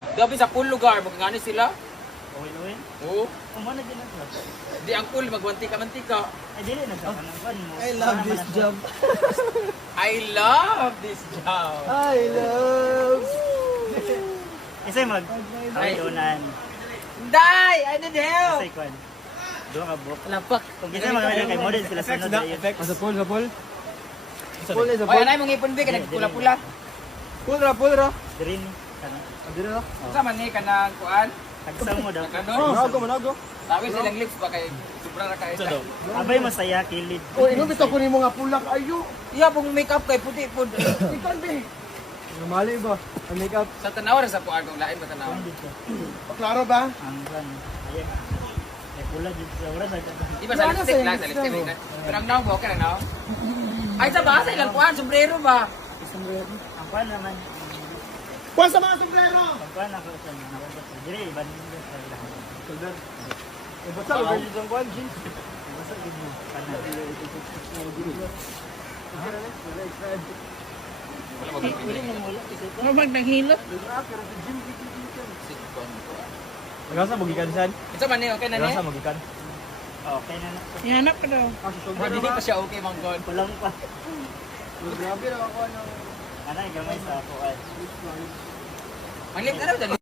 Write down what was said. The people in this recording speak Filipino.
Gabi sa pool lugar, magkano sila? Uwin-uwin. Oo. Umana din ako. Di ang pool, magwanti-mantika. Ay, dili na sa kanangkan mo. I love this job. I love this job. I love. Isa'y mag... Ay. Ayunan. Day! I need help! Isa'y kwan. Doon ka book. Lapak. Kung isa'y mga kay model sila sunod na yun. Sa pool, sa pool. Pool, sa Oy, pool. anay mong ipon ba? Kanag pula-pula. Pool ra. Dirin. Ano? Adi ra. Sa man ni kanang kuan. Tagsang mo daw. Ano? Manago. Sabi silang lips ba kay sobra ra kay. Abay masaya, kilid. O, inubit ako ni mga pulak. Ayo. Iya pong makeup kay puti pud. Ikan be. Mali ba? Ang makeup. Sa tanaw ra sa kuan kung lain ba tanaw. Klaro ba? Ang kwan. Ayan. Ay pula dito sa oras. Di ba sa lipstick lang, sa lipstick lang. Pero ang naw ba okay na naw? Ay sa basa ilang kuan sombrero ba? Ang kwan naman. Kuha sa mga sombrero. Ang kwan ako sa nakabot. Diri, banding din sa ilang. Soldar. Basta ko ganyan ang kuhan, jeans. Basta gid mo. Kana. Wala Uli mo wala. Ano bang naghilo? Nagasa magikan san? Ito man ni okay na ni. Nagasa magikan. Okay na na. Ihanap ka daw. Ah, sa Hindi pa siya okay mang god. Kulang pa. Grabe na ako ano. Ana gamay sa ako ay. Ang lit na daw dali.